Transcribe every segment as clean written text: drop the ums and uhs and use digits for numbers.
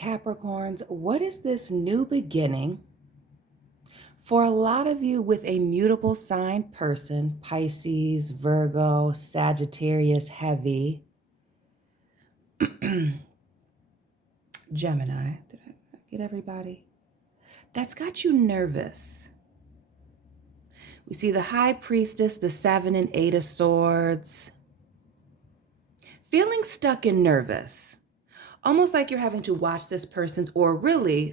Capricorns, what is this new beginning for a lot of you with a mutable sign person, Pisces, Virgo, Sagittarius, heavy, Gemini? Did I get everybody? That's got you nervous. We see the High Priestess, the 7 and 8 of Swords, feeling stuck and nervous. Almost like you're having to watch this person's, or really,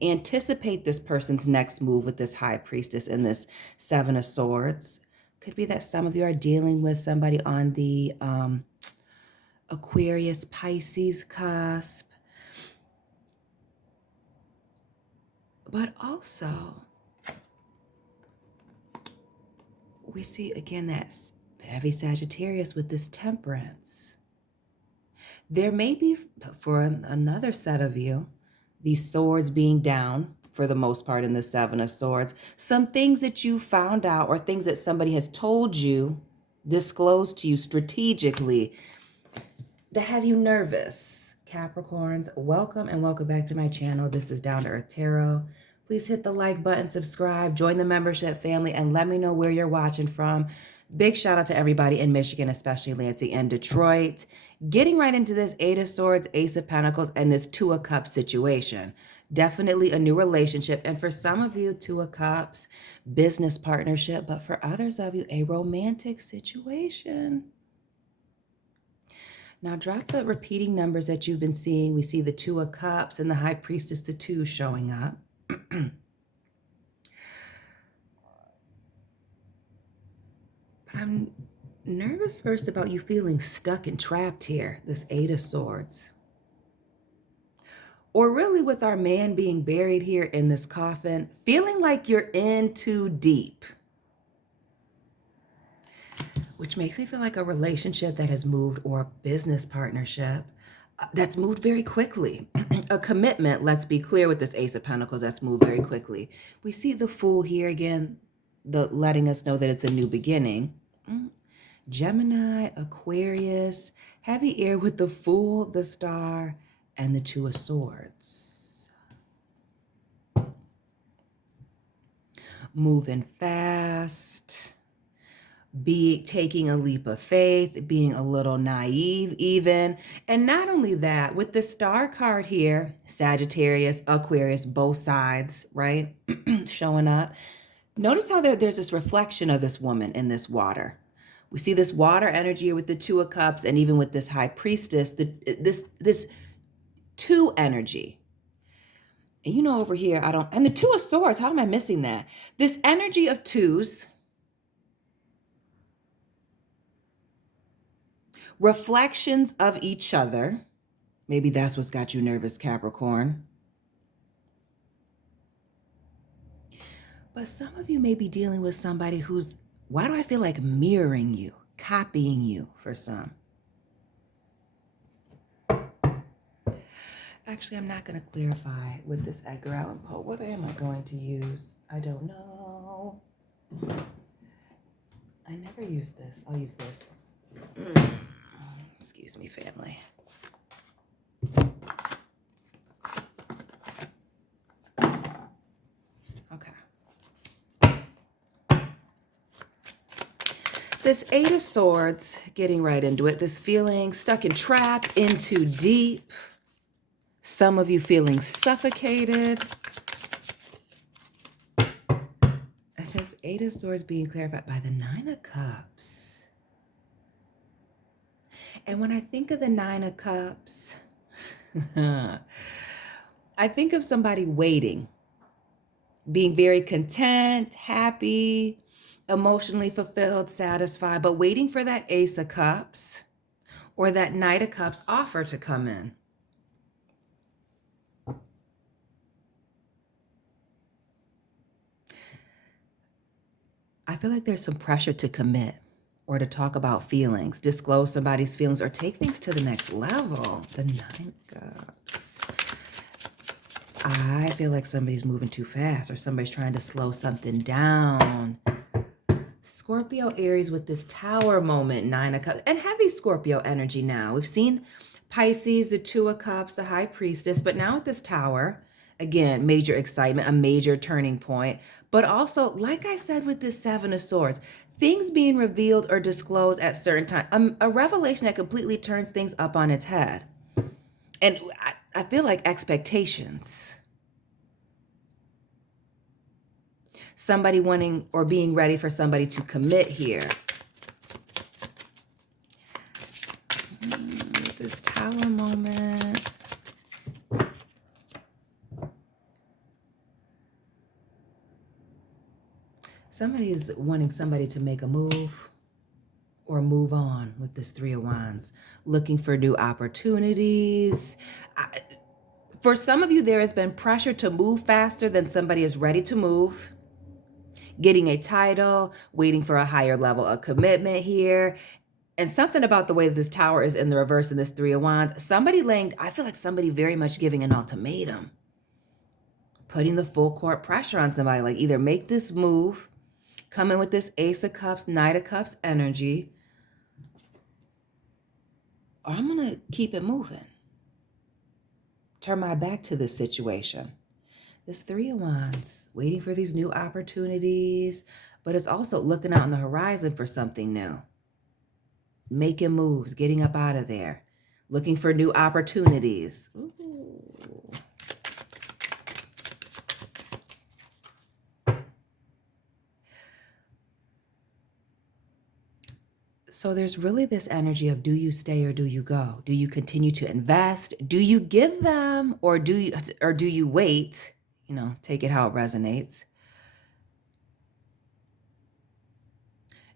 anticipate this person's next move with this High Priestess and this 7 of Swords. Could be that some of you are dealing with somebody on the Aquarius, Pisces cusp. But also, we see again that heavy Sagittarius with this Temperance. There may be, for another set of you, these swords being down for the most part in the 7 of Swords, some things that you found out or things that somebody has told you, disclosed to you strategically, that have you nervous. Capricorns, welcome and welcome back to my channel. This is Down to Earth Tarot. Please hit the like button, subscribe, join the membership family, and let me know where you're watching from. Big shout out to everybody in Michigan, especially Lansing and Detroit. Getting right into this 8 of Swords, Ace of Pentacles, and this 2 of Cups situation. Definitely a new relationship. And for some of you, 2 of Cups, business partnership. But for others of you, a romantic situation. Now drop the repeating numbers that you've been seeing. We see the 2 of Cups and the High Priestess, the 2 showing up. But I'm nervous first about you feeling stuck and trapped here, this 8 of Swords. Or really with our man being buried here in this coffin, feeling like you're in too deep. Which makes me feel like a relationship that has moved, or a business partnership that's moved very quickly. A commitment, let's be clear with this Ace of Pentacles, that's moved very quickly. We see the Fool here again, letting us know that it's a new beginning. Gemini, Aquarius, heavy air with the Fool, the Star, and the 2 of Swords. Moving fast, taking a leap of faith, being a little naive even. And not only that, with the Star card here, Sagittarius, Aquarius, both sides, right? Showing up. Notice how there's this reflection of this woman in this water. We see this water energy with the 2 of Cups, and even with this High Priestess, this 2 energy. And you know over here, and the 2 of Swords, how am I missing that? This energy of 2s, reflections of each other. Maybe that's what's got you nervous, Capricorn. But some of you may be dealing with somebody who's, why do I feel like mirroring you, copying you for some? Actually, I'm not going to clarify with this Edgar Allan Poe. What am I going to use? I don't know. I never use this. I'll use this. Excuse me, family. Okay. This 8 of Swords, getting right into it. This feeling stuck and trapped in too deep. Some of you feeling suffocated. And this 8 of Swords being clarified by the 9 of Cups. And when I think of the 9 of Cups, I think of somebody waiting, being very content, happy, emotionally fulfilled, satisfied, but waiting for that Ace of Cups or that Knight of Cups offer to come in. I feel like there's some pressure to commit or to talk about feelings, disclose somebody's feelings, or take things to the next level. The 9 of Cups. I feel like somebody's moving too fast, or somebody's trying to slow something down. Scorpio, Aries with this Tower moment, 9 of Cups, and heavy Scorpio energy now. We've seen Pisces, the Two of Cups, the High Priestess. But now with this Tower, again, major excitement, a major turning point. But also, like I said with this Seven of Swords, things being revealed or disclosed at certain times. A revelation that completely turns things up on its head. And I feel like expectations. Somebody wanting or being ready for somebody to commit here. This Tower moment. Somebody is wanting somebody to make a move or move on with this Three of Wands. Looking for new opportunities. For some of you, there has been pressure to move faster than somebody is ready to move. Getting a title, waiting for a higher level of commitment here. And something about the way this Tower is in the reverse in this Three of Wands. I feel like somebody very much giving an ultimatum. Putting the full court pressure on somebody. Like either make this move, come in with this Ace of Cups, Knight of Cups energy, or I'm going to keep it moving. Turn my back to this situation. This Three of Wands, waiting for these new opportunities, but it's also looking out on the horizon for something new. Making moves, getting up out of there, looking for new opportunities. Ooh. So there's really this energy of, do you stay or do you go? Do you continue to invest? Do you give them or do you wait? You know, take it how it resonates.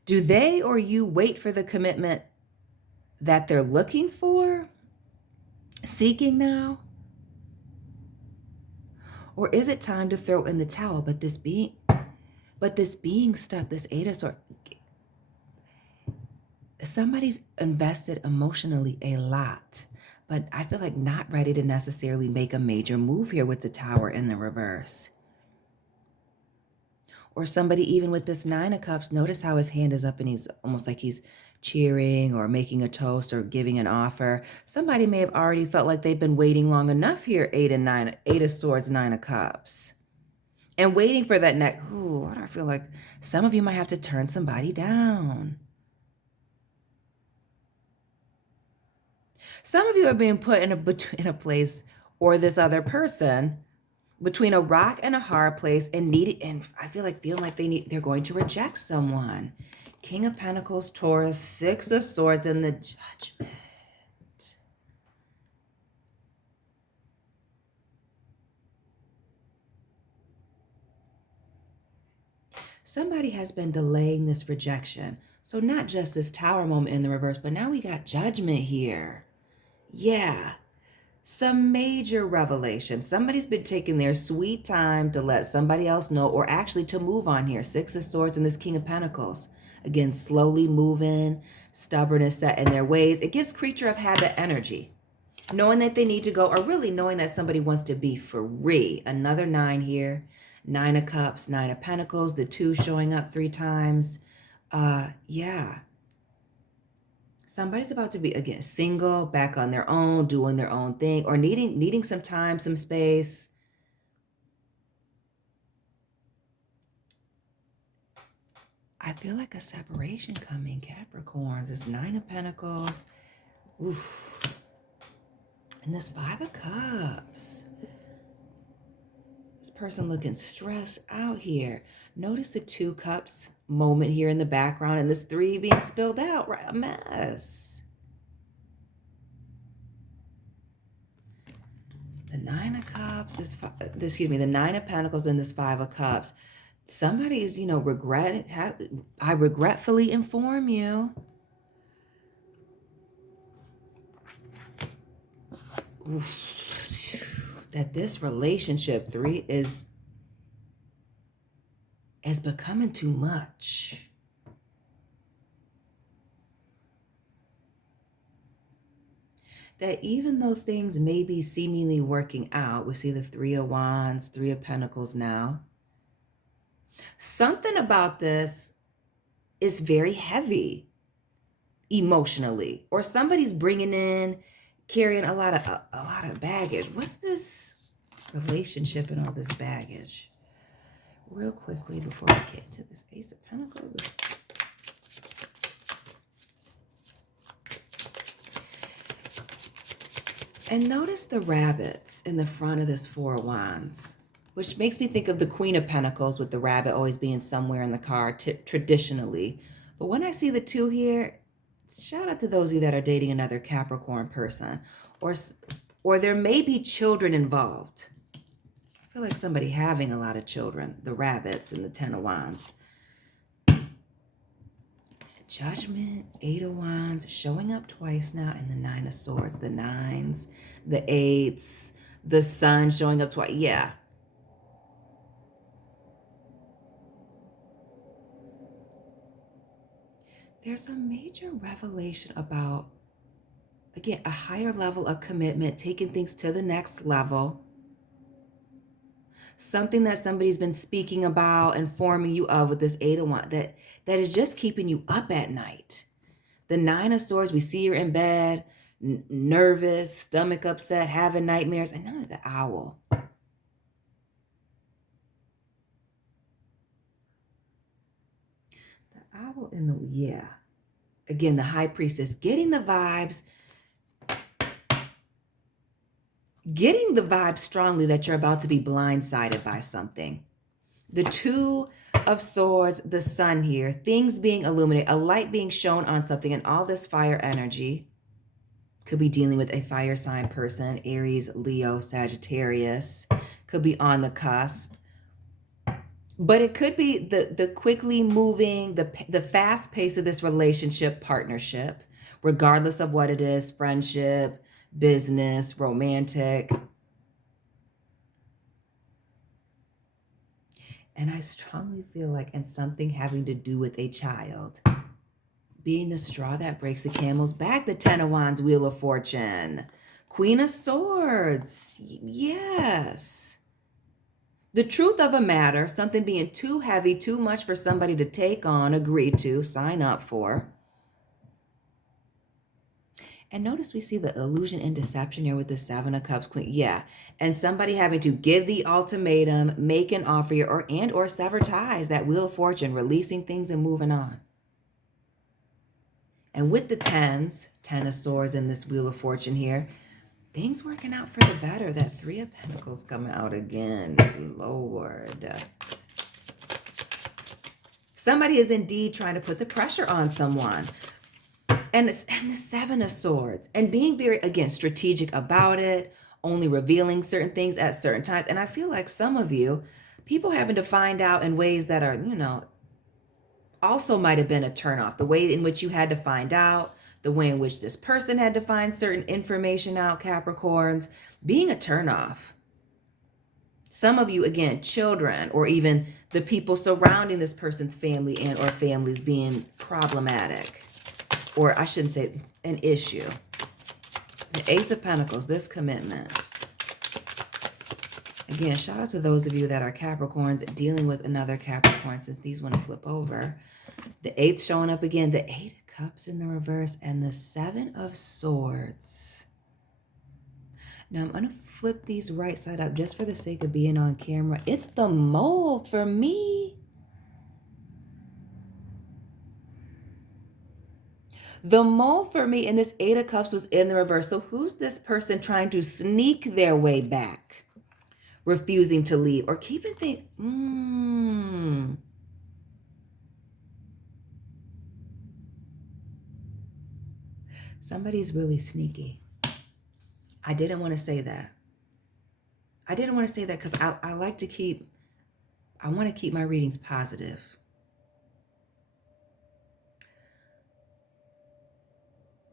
Do they or you wait for the commitment that they're looking for, seeking now? Or is it time to throw in the towel? But this being stuck, this Eight of Swords, somebody's invested emotionally a lot, but I feel like not ready to necessarily make a major move here with the Tower in the reverse. Or somebody even with this Nine of Cups, notice how his hand is up and he's almost like he's cheering or making a toast or giving an offer. Somebody may have already felt like they've been waiting long enough here, Eight of Swords, Nine of Cups. And waiting for that next, I feel like some of you might have to turn somebody down. Some of you are being put in a place, or this other person, between a rock and a hard place, and I feel like feeling like they're going to reject someone. King of Pentacles, Taurus, Six of Swords, and the Judgment. Somebody has been delaying this rejection. So not just this Tower moment in the reverse, but now we got Judgment here. Yeah. Some major revelation. Somebody's been taking their sweet time to let somebody else know, or actually to move on here. Six of Swords and this King of Pentacles. Again, slowly moving, stubbornness set in their ways. It gives creature of habit energy. Knowing that they need to go, or really knowing that somebody wants to be free. Another nine here. Nine of Cups, Nine of Pentacles, the two showing up 3 times. Yeah. Somebody's about to be, again, single, back on their own, doing their own thing, or needing some time, some space. I feel like a separation coming, Capricorns. It's Nine of Pentacles. Oof. And this Five of Cups. This person looking stressed out here. Notice the Two Cups moment here in the background, and this 3 being spilled out, right? A mess. The Nine of Cups, the Nine of Pentacles and this Five of Cups. Somebody's, I regretfully inform you. That this relationship, 3, is becoming too much. That even though things may be seemingly working out, we see the Three of Wands, Three of Pentacles now. Something about this is very heavy emotionally, or somebody's bringing in carrying a lot of baggage. What's this relationship and all this baggage? Real quickly before we get into this Ace of Pentacles. And notice the rabbits in the front of this Four of Wands, which makes me think of the Queen of Pentacles with the rabbit always being somewhere in the car traditionally. But when I see the two here, shout out to those of you that are dating another Capricorn person, or there may be children involved. I feel like somebody having a lot of children, the rabbits and the Ten of Wands. Judgment, Eight of Wands, showing up twice now, and the Nine of Swords, the nines, the eights, the Sun showing up twice. Yeah. There's a major revelation about, again, a higher level of commitment, taking things to the next level. Something that somebody's been speaking about, informing you of with this Eight of Wands, that is just keeping you up at night. The Nine of Swords, we see you're in bed, nervous, stomach upset, having nightmares. And now the Owl. The Owl in the, yeah. Again, the High Priestess, getting the vibes strongly that you're about to be blindsided by something. The Two of Swords, the Sun here, things being illuminated, a light being shown on something, and all this fire energy could be dealing with a fire sign person, Aries, Leo, Sagittarius, could be on the cusp. But it could be the quickly moving, the fast pace of this relationship, partnership, regardless of what it is, friendship, business, romantic. And I strongly feel like, and something having to do with a child, being the straw that breaks the camel's back, the Ten of Wands, Wheel of Fortune, Queen of Swords, yes. The truth of a matter, something being too heavy, too much for somebody to take on, agree to, sign up for. And notice we see the illusion and deception here with the Seven of Cups, Queen. Yeah. And somebody having to give the ultimatum, make an offer, or sever ties, that Wheel of Fortune, releasing things and moving on. And with the tens, Ten of Swords in this Wheel of Fortune here, things working out for the better. That Three of Pentacles coming out again. Lord. Somebody is indeed trying to put the pressure on someone. And the Seven of Swords. And being very, again, strategic about it. Only revealing certain things at certain times. And I feel like some of you, people having to find out in ways that are, also might have been a turnoff. The way in which you had to find out. The way in which this person had to find certain information out, Capricorns, being a turnoff. Some of you, again, children, or even the people surrounding this person's family and or families being problematic. Or I shouldn't say an issue. The Ace of Pentacles, this commitment. Again, shout out to those of you that are Capricorns dealing with another Capricorn, since these want to flip over. The Eighth showing up again, the Eight of Cups in the reverse, and the Seven of Swords. Now I'm going to flip these right side up just for the sake of being on camera. It's the Mole for me. The Mole for me in this Eight of Cups was in the reverse. So who's this person trying to sneak their way back? Refusing to leave or keeping things... Somebody's really sneaky. I didn't want to say that. I didn't want to say that because I want to keep my readings positive.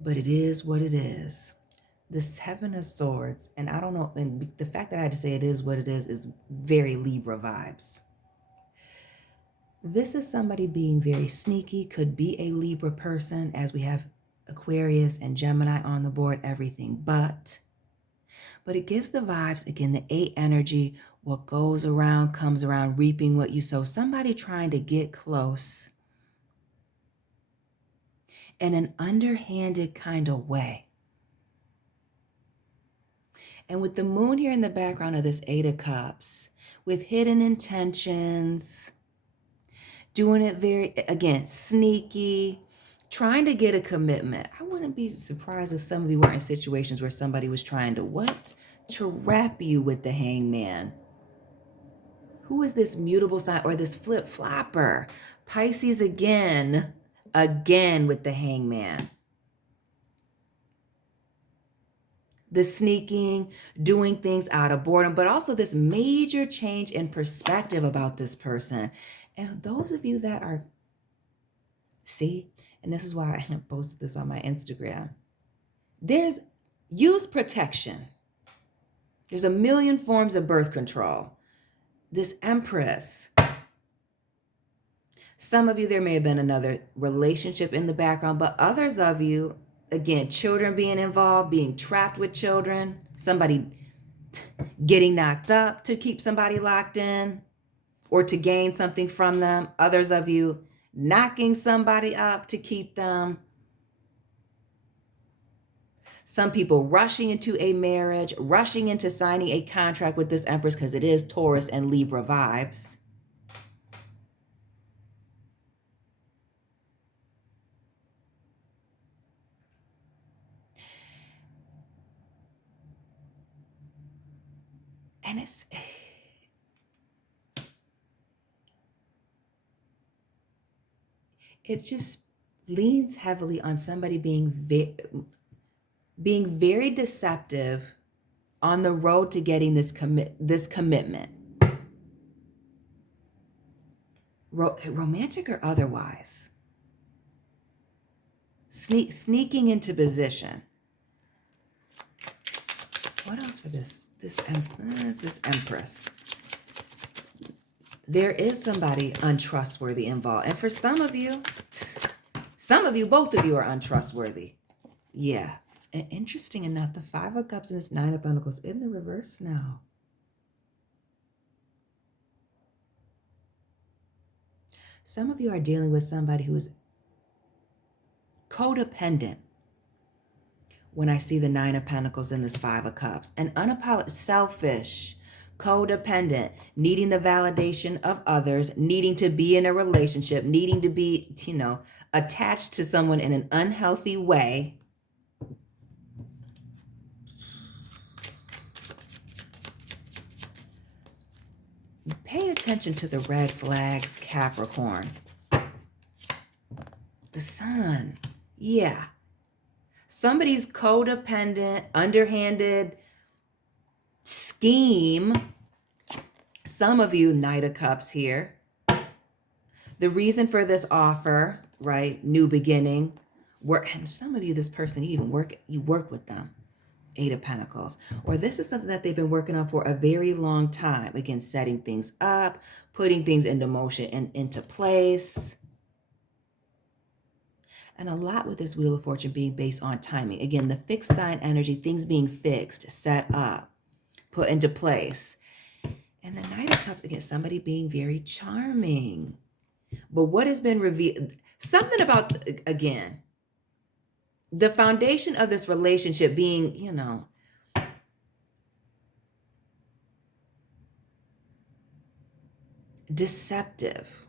But it is what it is. The Seven of Swords, and I don't know, and the fact that I had to say it is what it is very Libra vibes. This is somebody being very sneaky, could be a Libra person, as we have Aquarius and Gemini on the board, everything but it gives the vibes, again, the Eight energy, what goes around comes around, reaping what you sow. Somebody trying to get close in an underhanded kind of way. And with the moon here in the background of this Eight of Cups, with hidden intentions, doing it very, again, sneaky, trying to get a commitment. I wouldn't be surprised if some of you were in situations where somebody was trying to what? Trap you with the Hangman. Who is this mutable sign or this flip-flopper? Pisces again with the Hangman. The sneaking, doing things out of boredom, but also this major change in perspective about this person. And those of you that are, and this is why I posted this on my Instagram. Use protection. There's a million forms of birth control. This Empress. Some of you, there may have been another relationship in the background, but others of you, again, children being involved, being trapped with children, somebody getting knocked up to keep somebody locked in or to gain something from them. Others of you knocking somebody up to keep them. Some people rushing into a marriage, rushing into signing a contract with this Empress because it is Taurus and Libra vibes. And it just leans heavily on somebody being very deceptive on the road to getting this commitment, romantic or otherwise. Sneaking into position. What else for this Empress? There is somebody untrustworthy involved. And for some of you, both of you are untrustworthy. Yeah. And interesting enough, the Five of Cups and this Nine of Pentacles in the reverse now. Some of you are dealing with somebody who is codependent. When I see the Nine of Pentacles and this Five of Cups, and selfish, codependent, needing the validation of others, needing to be in a relationship, needing to be, attached to someone in an unhealthy way. Pay attention to the red flags, Capricorn. The Sun. Yeah. Somebody's codependent, underhanded scheme. Some of you, Knight of Cups here. The reason for this offer, right? New beginning. And some of you, this person, you work with them. Eight of Pentacles. Or this is something that they've been working on for a very long time. Again, setting things up, putting things into motion and into place. And a lot with this Wheel of Fortune being based on timing. Again, the fixed sign energy, things being fixed, set up, put into place. And the Knight of Cups, again, somebody being very charming. But what has been revealed, something about, again, the foundation of this relationship being, deceptive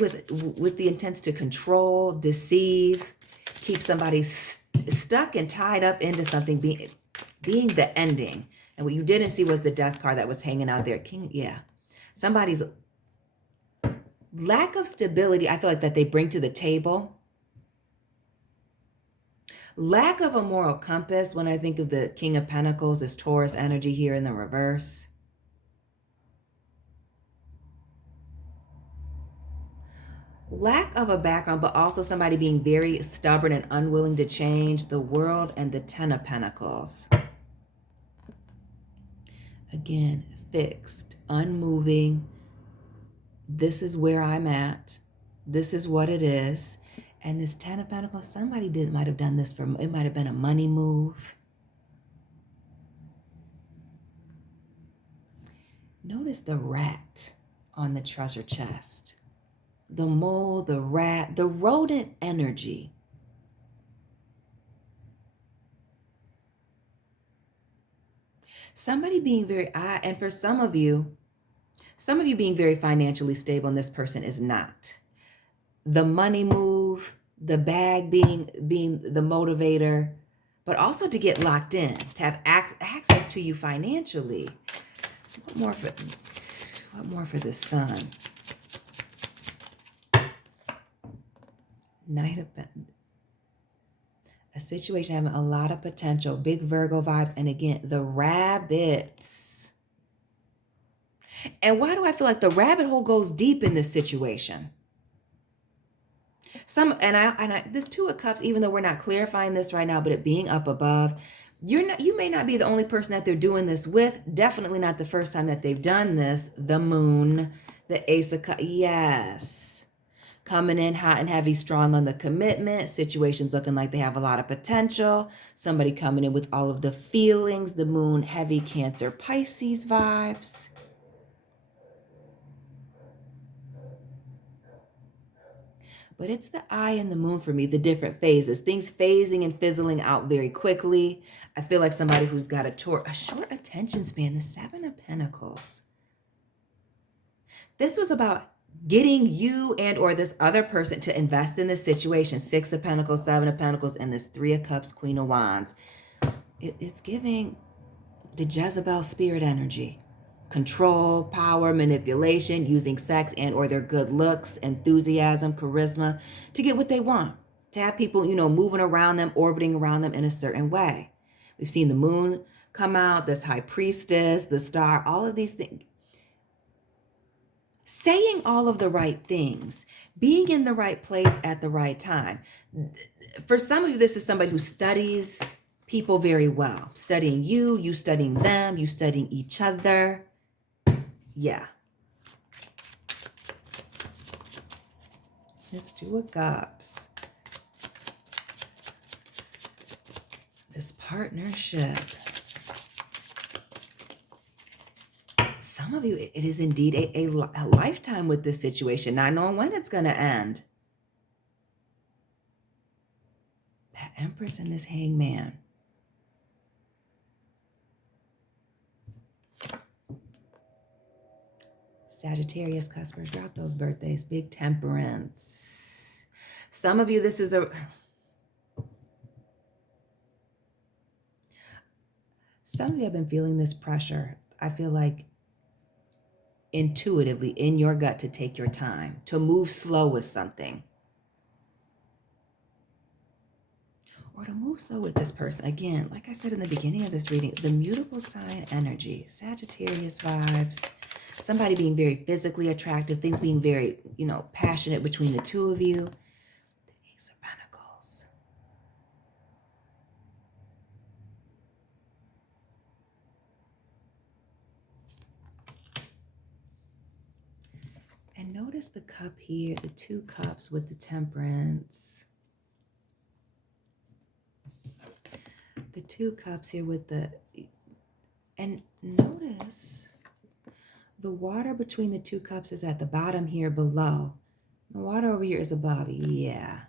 with the intent to control, deceive, keep somebody stuck and tied up into something being the ending. And what you didn't see was the Death card that was hanging out there. Somebody's lack of stability, I feel like, that they bring to the table. Lack of a moral compass, when I think of the King of Pentacles, this Taurus energy here in the reverse. Lack of a background, but also somebody being very stubborn and unwilling to change. The World and the Ten of Pentacles. Again, fixed, unmoving. This is where I'm at. This is what it is. And this Ten of Pentacles, somebody might have done this it might have been a money move. Notice the rat on the treasure chest. The mole, the rat, the rodent energy. Somebody being very, and for some of you being very financially stable and this person is not. The money move, the bag being the motivator, but also to get locked in, to have access to you financially. What more for the sun? Knight of Pentacles. A situation having a lot of potential, big Virgo vibes, and again, the rabbits. And why do I feel like the rabbit hole goes deep in this situation? This Two of Cups, even though we're not clarifying this right now, but it being up above, you may not be the only person that they're doing this with. Definitely not the first time that they've done this. The Moon, the Ace of Cups, yes. Coming in hot and heavy, strong on the commitment. Situations looking like they have a lot of potential. Somebody coming in with all of the feelings. The Moon, heavy Cancer, Pisces vibes. But it's the eye and the moon for me, the different phases. Things phasing and fizzling out very quickly. I feel like somebody who's got a short attention span, the Seven of Pentacles. This was about getting you and or this other person to invest in this situation. Six of Pentacles, Seven of Pentacles, and this Three of Cups, Queen of Wands. It's giving the Jezebel spirit energy. Control, power, manipulation, using sex and or their good looks, enthusiasm, charisma to get what they want. To have people, moving around them, orbiting around them in a certain way. We've seen the Moon come out, this High Priestess, the Star, all of these things. Saying all of the right things, being in the right place at the right time. For some of you, this is somebody who studies people very well. Studying you studying them, you studying each other. Yeah. This Two of Cups. This partnership. Some of you, it is indeed a lifetime with this situation, not knowing when it's going to end. That Empress and this Hangman. Sagittarius customers, drop those birthdays. Big Temperance. Some of you, some of you have been feeling this pressure. I feel like intuitively in your gut to take your time, to move slow with something. Or to move slow with this person. Again, like I said in the beginning of this reading, the mutable sign energy, Sagittarius vibes, somebody being very physically attractive, things being very, passionate between the two of you. The Ace of Pentacles. And notice the cup here, the Two Cups with the Temperance. The Two Cups here with and notice the water between the Two Cups is at the bottom here below. The water over here is above. Yeah.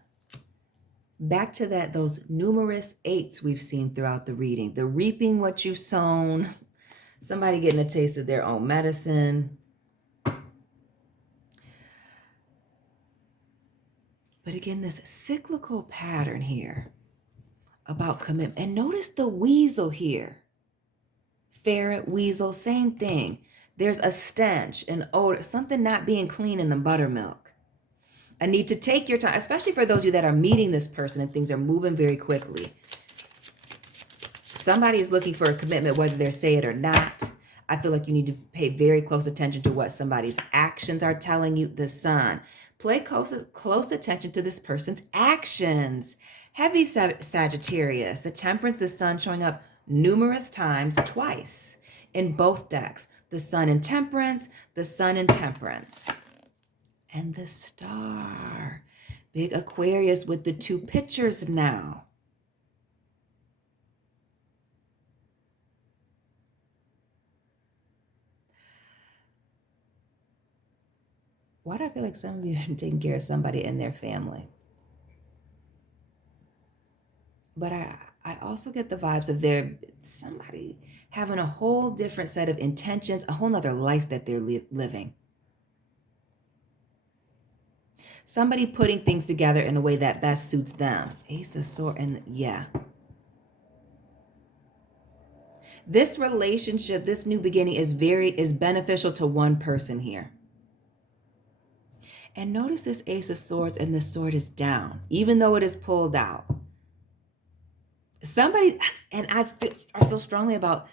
Back to those numerous eights we've seen throughout the reading. The reaping what you've sown. Somebody getting a taste of their own medicine. But again, this cyclical pattern here about commitment. And notice the weasel here. Ferret, weasel, same thing. There's a stench, an odor, something not being clean in the buttermilk. A need to take your time, especially for those of you that are meeting this person and things are moving very quickly. Somebody is looking for a commitment, whether they say it or not. I feel like you need to pay very close attention to what somebody's actions are telling you. The Sun. Pay close attention to this person's actions. Heavy Sagittarius. The Temperance, the Sun showing up numerous times, twice in both decks. The Sun in Temperance, the Sun in Temperance. And the Star. Big Aquarius with the two pictures now. Why do I feel like some of you are taking care of somebody in their family? But I also get the vibes of somebody having a whole different set of intentions, a whole nother life that they're living. Somebody putting things together in a way that best suits them. Ace of Swords, and yeah. This relationship, this new beginning is beneficial to one person here. And notice this Ace of Swords and this sword is down, even though it is pulled out. Somebody, and I feel strongly about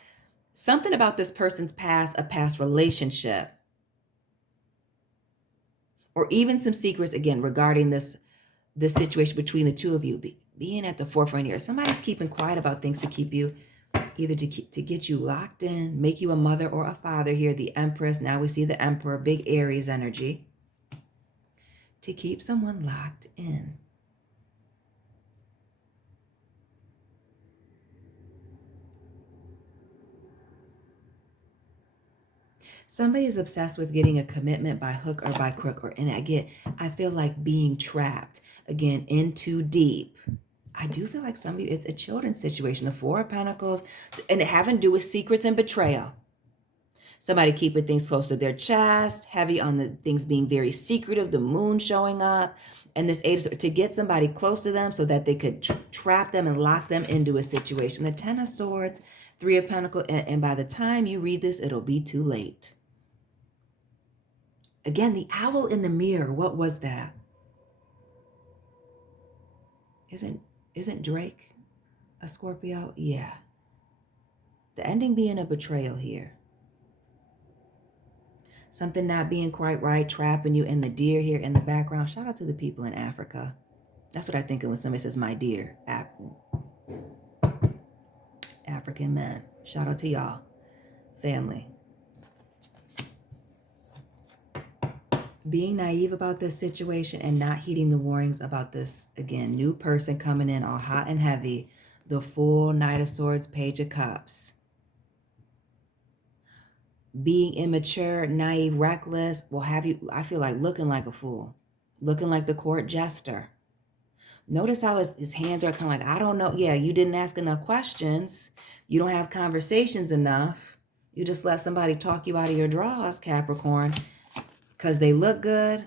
something about this person's past, a past relationship, or even some secrets, again, regarding this situation between the two of you being at the forefront here. Somebody's keeping quiet about things to keep you, either to get you locked in, make you a mother or a father here. The Empress, now we see the Emperor, big Aries energy, to keep someone locked in. Somebody is obsessed with getting a commitment by hook or by crook, I feel like being trapped, again, in too deep. I do feel like some of you, it's a children's situation, the Four of Pentacles, and it having to do with secrets and betrayal. Somebody keeping things close to their chest, heavy on the things being very secretive, the moon showing up, and this Eight of Swords, to get somebody close to them so that they could trap them and lock them into a situation. The Ten of Swords, Three of Pentacles, and by the time you read this, it'll be too late. Again, the owl in the mirror, what was that? Isn't Drake a Scorpio? Yeah. The ending being a betrayal here. Something not being quite right, trapping you, and the deer here in the background. Shout out to the people in Africa. That's what I think of when somebody says, my dear. African men. Shout out to y'all. Family. Being naive about this situation and not heeding the warnings about this, again, new person coming in all hot and heavy. The Fool, Knight of Swords, Page of Cups. Being immature, naive, reckless will have you, I feel like, looking like a fool. Looking like the court jester. Notice how his hands are kind of like, I don't know. Yeah, you didn't ask enough questions. You don't have conversations enough. You just let somebody talk you out of your drawers, Capricorn, because they look good,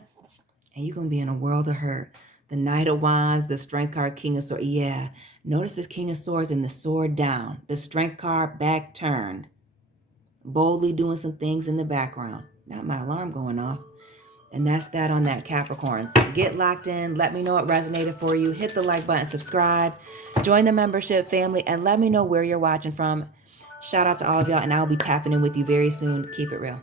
and you're going to be in a world of hurt. The Knight of Wands, the Strength card, King of Swords. Yeah, notice this King of Swords and the sword down. The Strength card back turned. Boldly doing some things in the background. Not my alarm going off. And that's that on that, Capricorns. Get locked in. Let me know what resonated for you. Hit the like button, subscribe, join the membership family, and let me know where you're watching from. Shout out to all of y'all, and I'll be tapping in with you very soon. Keep it real.